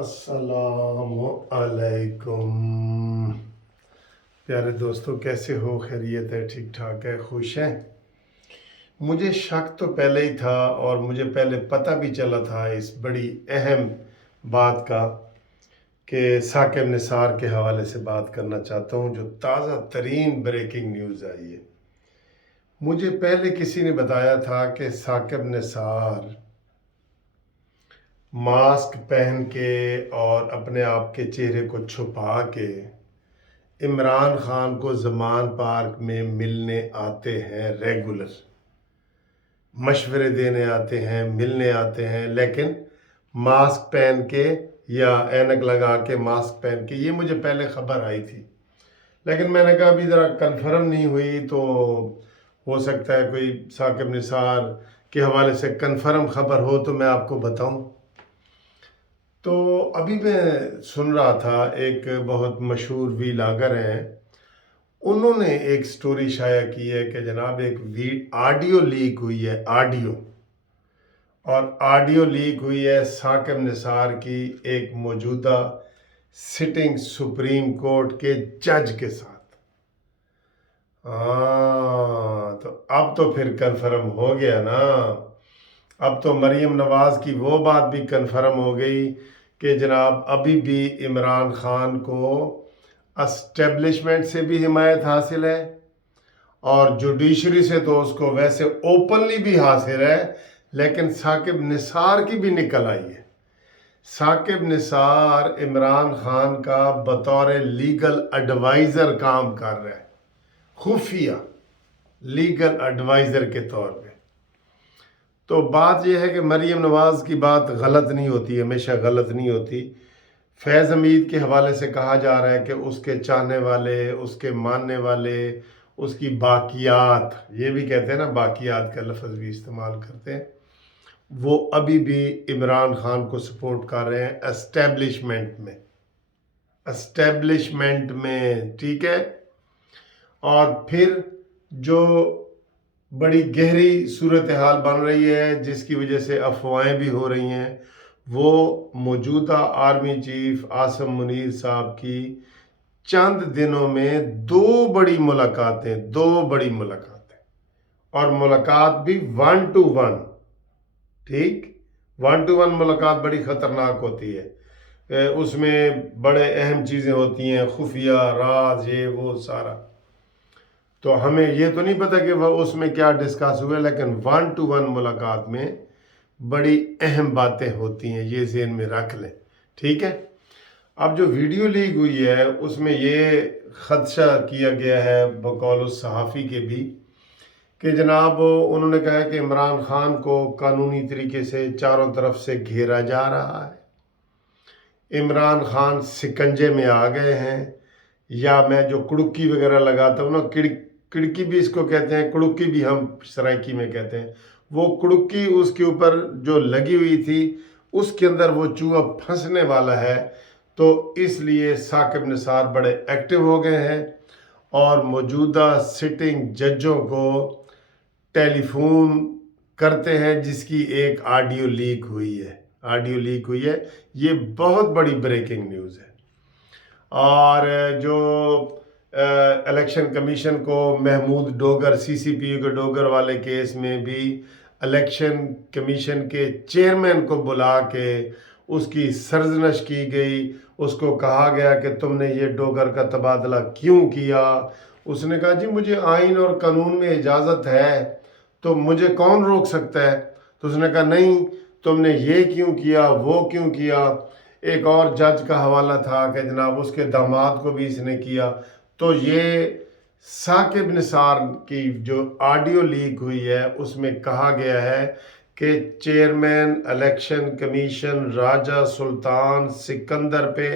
अस्सलाम अलैकुम प्यारे दोस्तों, कैसे हो? खैरियत है? ठीक ठाक है? खुश हैं? मुझे शक तो पहले ही था और मुझे पहले पता भी चला था इस बड़ी अहम बात का कि साकिब निसार के हवाले से बात करना चाहता हूँ, जो ताज़ा तरीन ब्रेकिंग न्यूज़ आई है। मुझे पहले किसी ने बताया था कि साकिब निसार मास्क पहन के और अपने आप के चेहरे को छुपा के इमरान खान को ज़मान पार्क में मिलने आते हैं, रेगुलर मशवरे देने आते हैं, मिलने आते हैं, लेकिन मास्क पहन के या ऐनक लगा के मास्क पहन के। ये मुझे पहले ख़बर आई थी, लेकिन मैंने कहा अभी ज़रा कंफर्म नहीं हुई, तो हो सकता है कोई साकिब निसार के हवाले से कंफर्म ख़बर हो तो मैं आपको बताऊं। तो अभी मैं सुन रहा था, एक बहुत मशहूर व्लॉगर हैं, उन्होंने एक स्टोरी शाया की है कि जनाब एक ऑडियो लीक हुई है, ऑडियो लीक हुई है साकिब निसार की एक मौजूदा सिटिंग सुप्रीम कोर्ट के जज के साथ। हाँ, तो अब तो फिर कंफर्म हो गया ना। अब तो मरीम नवाज की वो बात भी कंफर्म हो गई कि जनाब अभी भी इमरान खान को एस्टेब्लिशमेंट से भी हिमायत हासिल है और जुडिशरी से तो उसको वैसे ओपनली भी हासिल है, लेकिन साकिब निसार की भी निकल आई है। साकिब निसार इमरान खान का बतौर लीगल एडवाइज़र काम कर रहा है, खुफिया लीगल एडवाइज़र के तौर पे। तो बात यह है कि मरीम नवाज़ की बात गलत नहीं होती, हमेशा गलत नहीं होती। फैज़ हमीद के हवाले से कहा जा रहा है कि उसके चाहने वाले, उसके मानने वाले, उसकी बाकियात, ये भी कहते हैं ना, बाकियात का लफ्ज़ भी इस्तेमाल करते हैं, वो अभी भी इमरान खान को सपोर्ट कर रहे हैं एस्टेब्लिशमेंट में, ठीक है। और फिर जो बड़ी गहरी सूरत हाल बन रही है, जिसकी वजह से अफवाहें भी हो रही हैं, वो मौजूदा आर्मी चीफ आसिम मुनीर साहब की चंद दिनों में दो बड़ी मुलाकातें और मुलाकात भी 1 to 1, ठीक। 1 to 1 मुलाकात बड़ी ख़तरनाक होती है, उसमें बड़े अहम चीज़ें होती हैं, खुफिया राज, ये वो सारा। तो हमें ये तो नहीं पता कि वह उसमें क्या डिस्कस हुए, लेकिन 1 to 1 मुलाकात में बड़ी अहम बातें होती हैं, ये ज़हन में रख लें, ठीक है। अब जो वीडियो लीक हुई है उसमें ये खदशा किया गया है बकौल उस सहाफ़ी के भी कि जनाब उन्होंने कहा है कि इमरान खान को कानूनी तरीके से चारों तरफ से घेरा जा रहा है, इमरान खान शिकंजे में आ गए हैं, या मैं जो कुड़ुक्की वगैरह लगाता हूँ ना, किड़की भी इसको कहते हैं, कुड़ुक्की भी हम सराइकी में कहते हैं, वो कुड़ुक्की उसके ऊपर जो लगी हुई थी उसके अंदर वो चूहा फंसने वाला है। तो इसलिए साकिब निसार बड़े एक्टिव हो गए हैं और मौजूदा सिटिंग जजों को टेलीफोन करते हैं, जिसकी एक ऑडियो लीक हुई है। ये बहुत बड़ी ब्रेकिंग न्यूज़ है। और जो इलेक्शन कमीशन को महमूद डोगर, सीसीपीयू के डोगर वाले केस में भी इलेक्शन कमीशन के चेयरमैन को बुला के उसकी सरजनश की गई, उसको कहा गया कि तुमने ये डोगर का तबादला क्यों किया। उसने कहा जी मुझे आइन और कानून में इजाज़त है, तो मुझे कौन रोक सकता है। तो उसने कहा नहीं, तुमने ये क्यों किया, वो क्यों किया। एक और जज का हवाला था कि जनाब उसके दामाद को भी इसने किया। तो ये साकिब निसार की जो ऑडियो लीक हुई है उसमें कहा गया है कि चेयरमैन इलेक्शन कमीशन राजा सुल्तान सिकंदर पे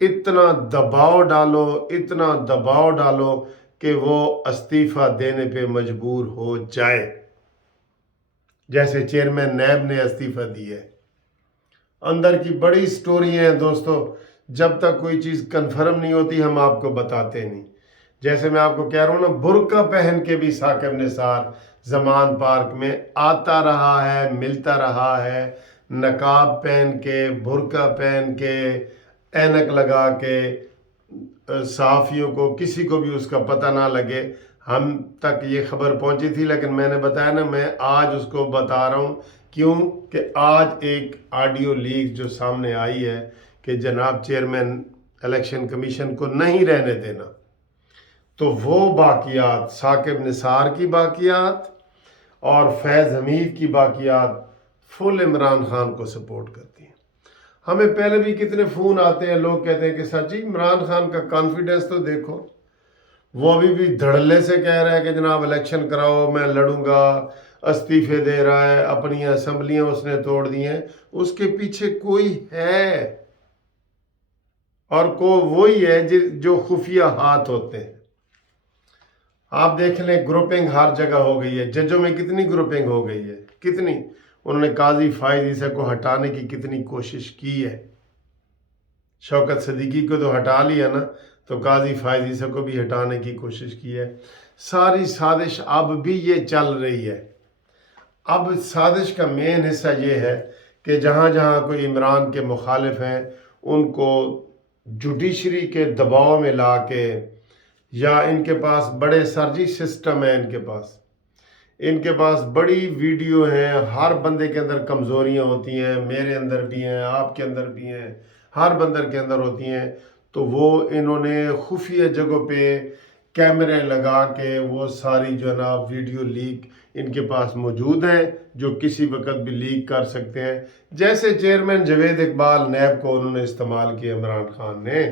इतना दबाव डालो कि वो इस्तीफ़ा देने पे मजबूर हो जाए, जैसे चेयरमैन नैब ने इस्तीफ़ा दिया है। अंदर की बड़ी स्टोरी है दोस्तों, जब तक कोई चीज़ कंफर्म नहीं होती हम आपको बताते नहीं। जैसे मैं आपको कह रहा हूँ ना, बुर्का पहन के भी साकिब निसार ज़मान पार्क में आता रहा है, मिलता रहा है, नकाब पहन के, बुर्का पहन के, ऐनक लगा के, सहाफ़ियों को किसी को भी उसका पता ना लगे। हम तक ये खबर पहुंची थी, लेकिन मैंने बताया ना, मैं आज उसको बता रहा हूँ। क्यों कि आज एक ऑडियो लीक जो सामने आई है कि जनाब चेयरमैन इलेक्शन कमीशन को नहीं रहने देना, तो वो बाकियात, साकिब निसार की बाकियात और फैज़ हमीद की बाकियात फुल इमरान खान को सपोर्ट करती हैं। हमें पहले भी कितने फ़ोन आते हैं, लोग कहते हैं कि सर जी इमरान खान का कॉन्फिडेंस तो देखो, वो अभी भी धड़ल्ले से कह रहा है कि जनाब इलेक्शन कराओ, मैं लड़ूंगा, इस्तीफे दे रहा है, अपनी असम्बलियाँ उसने तोड़ दी हैं। उसके पीछे कोई है, और को वही है जो खुफिया हाथ होते हैं। आप देख लें, ग्रुपिंग हर जगह हो गई है। जजों में कितनी ग्रुपिंग हो गई है, कितनी। उन्होंने काजी फायद ईसा को हटाने की कितनी कोशिश की है। शौकत सदीकी को तो हटा लिया ना, तो काजी फायद ईसा को भी हटाने की कोशिश की है। सारी साजिश अब भी ये चल रही है। अब साजिश का मेन हिस्सा ये है कि जहाँ जहाँ कोई इमरान के मुखालिफ हैं उनको जुडिशरी के दबाव में ला के, या इनके पास बड़े सर्जी सिस्टम है, इनके पास बड़ी वीडियो हैं। हर बंदे के अंदर कमज़ोरियाँ होती हैं, मेरे अंदर भी हैं, आपके अंदर भी हैं, हर बंदर के अंदर होती हैं। तो वो इन्होंने खुफिया जगहों पे कैमरे लगा के वो सारी जो है ना वीडियो लीक इनके पास मौजूद हैं, जो किसी वक्त भी लीक कर सकते हैं। जैसे चेयरमैन जावेद इकबाल नैब को उन्होंने इस्तेमाल किया इमरान खान ने।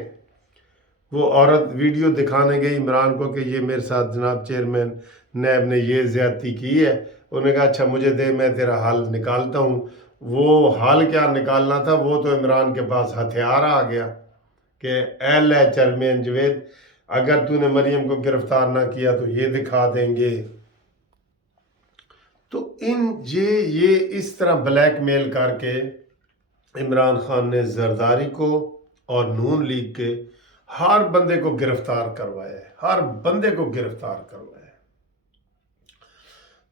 वो औरत वीडियो दिखाने गई इमरान को कि ये मेरे साथ जनाब चेयरमैन नैब ने ये ज़्यादती की है। उन्होंने कहा अच्छा मुझे दे, मैं तेरा हाल निकालता हूँ। वो हाल क्या निकालना था, वो तो इमरान के पास हथियार आ गया कि एल है चेयरमैन जावेद, अगर तूने मरियम को गिरफ्तार ना किया तो ये दिखा देंगे। तो ये इस तरह ब्लैकमेल करके इमरान खान ने जरदारी को और नून लीग के हर बंदे को गिरफ्तार करवाया है, हर बंदे को गिरफ्तार करवाया है।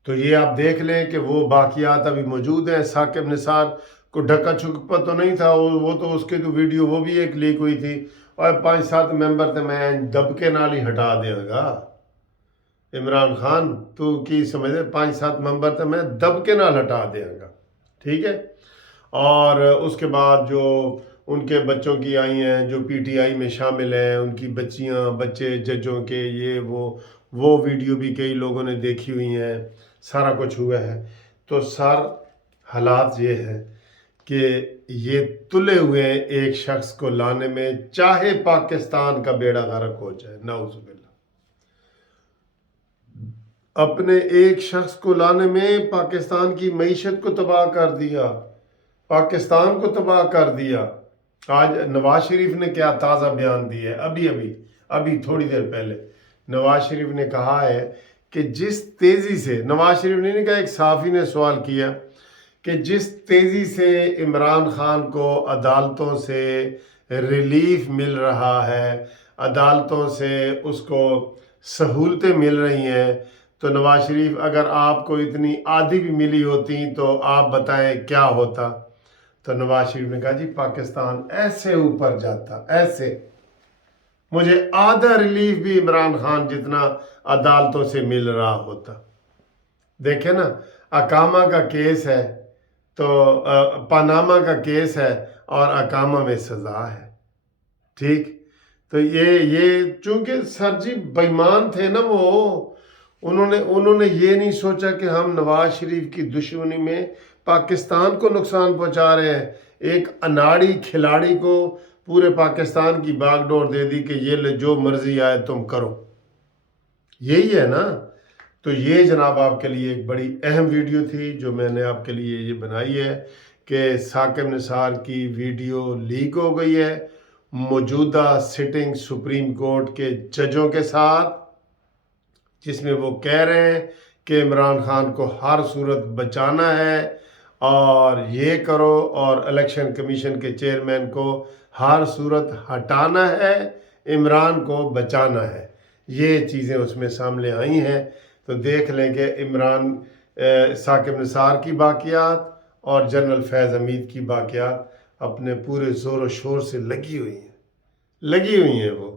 तो ये आप देख लें कि वो बाकियात अभी मौजूद हैं। साकिब निसार को ढका छुपा तो नहीं था, वो तो उसके तो वीडियो वो भी एक लीक हुई थी, और 5-7 मेंबर थे, मैं दबके नाल ही हटा देगा। इमरान खान तू की समझे, 5-7 मेंबर थे, मैं दबके नाल हटा देगा, ठीक है। और उसके बाद जो उनके बच्चों की आई हैं, जो पीटीआई में शामिल हैं, उनकी बच्चियां बच्चे जजों के, ये वो वीडियो भी कई लोगों ने देखी हुई हैं, सारा कुछ हुआ है। तो सर हालात ये है कि ये तुले हुए हैं एक शख्स को लाने में, चाहे पाकिस्तान का बेड़ा गर्क हो जाए, नाउजुबिल्लाह। अपने एक शख्स को लाने में पाकिस्तान की मईशत को तबाह कर दिया, पाकिस्तान को तबाह कर दिया। आज नवाज शरीफ ने क्या ताज़ा बयान दिया है, अभी थोड़ी देर पहले नवाज शरीफ ने कहा है कि जिस तेज़ी से, नवाज शरीफ ने नहीं कहा, एक सहाफ़ी ने सवाल किया कि जिस तेज़ी से इमरान खान को अदालतों से रिलीफ मिल रहा है, अदालतों से उसको सहूलतें मिल रही हैं, तो नवाज शरीफ अगर आपको इतनी आधी भी मिली होती तो आप बताएं क्या होता। तो नवाज शरीफ ने कहा जी पाकिस्तान ऐसे ऊपर जाता, ऐसे मुझे आधा रिलीफ भी इमरान खान जितना अदालतों से मिल रहा होता। देखे ना, अकामा का केस है, तो पनामा का केस है और अकामा में सज़ा है, ठीक। तो ये चूंकि सर जी बेईमान थे ना वो, उन्होंने ये नहीं सोचा कि हम नवाज शरीफ की दुश्मनी में पाकिस्तान को नुकसान पहुंचा रहे हैं। एक अनाड़ी खिलाड़ी को पूरे पाकिस्तान की बागडोर दे दी कि ये ले जो मर्जी आए तुम करो, यही है ना। तो ये जनाब आपके लिए एक बड़ी अहम वीडियो थी जो मैंने आपके लिए ये बनाई है कि साकिब निसार की वीडियो लीक हो गई है मौजूदा सिटिंग सुप्रीम कोर्ट के जजों के साथ, जिसमें वो कह रहे हैं कि इमरान खान को हर सूरत बचाना है और ये करो, और इलेक्शन कमीशन के चेयरमैन को हर सूरत हटाना है, इमरान को बचाना है। ये चीज़ें उसमें सामने आई हैं। तो देख लें कि इमरान साकिब निसार की बाकियात اور جنرل فیض حمید کی باقیات اپنے پورے زور و شور سے لگی ہوئی ہیں وہ